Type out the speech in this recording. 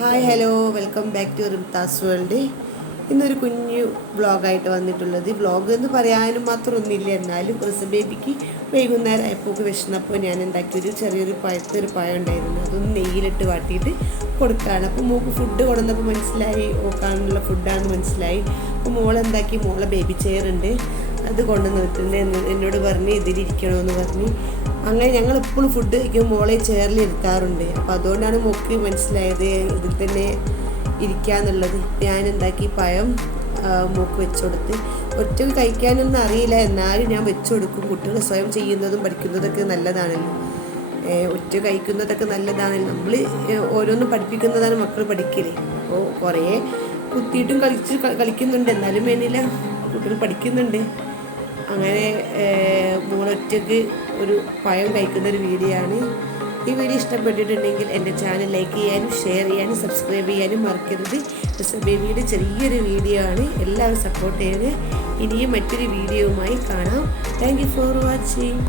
Hi hello. Welcome back to Rimthas world. ഇന്നൊരു കുഞ്ഞു വ്ളോഗായിട്ട് വന്നിട്ടുള്ളത്. വ്ളോഗ് എന്ന് പറയാനും മാത്രം ഒന്നുമില്ല എന്നാലും റിസ ബേബിക്ക് വൈകുന്നേരം ആയപ്പോൾ വിശന്നപ്പോൾ ഞാൻ ഉണ്ടാക്കിയൊരു ചെറിയൊരു പഴത്തൊരു പഴം ഉണ്ടായിരുന്നു. അതൊന്ന് നെയ്യിലിട്ട് വാട്ടിയിട്ട് കൊടുക്കുകയാണ്. അപ്പോൾ മോൾക്ക് ഫുഡ് കൊണ്ടുവന്നപ്പോൾ മനസ്സിലായി. ഓക്കാനുള്ള ഫുഡാണെന്ന് മനസ്സിലായി. അപ്പോൾ മോളെന്താക്കി മോളെ ബേബി ചെയറുണ്ട് അത് കൊണ്ടുവന്ന് വെച്ചിട്ടുണ്ട് എന്ന് എന്നോട് പറഞ്ഞ് ഇതിലിരിക്കണമെന്ന് പറഞ്ഞു. അങ്ങനെ ഞങ്ങൾ എപ്പോഴും ഫുഡ് കഴിക്കും മോളെ ചെയറിൽ ഇരുത്താറുണ്ട്. അപ്പോൾ അതുകൊണ്ടാണ് മോക്ക് മനസ്സിലായത് ഇതിൽ തന്നെ ഇരിക്കാന്നുള്ളത്. ഞാൻ എന്താക്കി പഴം മൂക്ക് മോക്ക് വെച്ച് കൊടുത്ത് ഒറ്റ കഴിക്കാനൊന്നും അറിയില്ല. എന്നാലും ഞാൻ വെച്ചു കൊടുക്കും കുട്ടികൾ സ്വയം ചെയ്യുന്നതും പഠിക്കുന്നതൊക്കെ നല്ലതാണല്ലോ. ഒറ്റ കഴിക്കുന്നതൊക്കെ നല്ലതാണല്ലോ. നമ്മൾ ഓരോന്നും പഠിപ്പിക്കുന്നതാണ് മക്കൾ പഠിക്കൽ. അപ്പോൾ കുറേ കുത്തിയിട്ടും കളിച്ച് കളിക്കുന്നുണ്ട്. എന്നാലും വേണില്ല കുട്ടികൾ പഠിക്കുന്നുണ്ട്. അങ്ങനെ മോളൊറ്റക്ക് ഒരു പഴം കഴിക്കുന്ന ഒരു വീഡിയോ ആണ് ഈ വീഡിയോ ഇഷ്ടപ്പെട്ടിട്ടുണ്ടെങ്കിൽ എന്റെ ചാനൽ ലൈക്ക് ചെയ്യാനും ഷെയർ ചെയ്യാനും സബ്സ്ക്രൈബ് ചെയ്യാനും മറക്കരുത്. ബേബിയുടെ ചെറിയൊരു വീഡിയോ ആണ്. എല്ലാവരും സപ്പോർട്ട് ചെയ്യണേ. ഇനിയും മറ്റൊരു വീഡിയോവുമായി കാണാം. Thank for watching.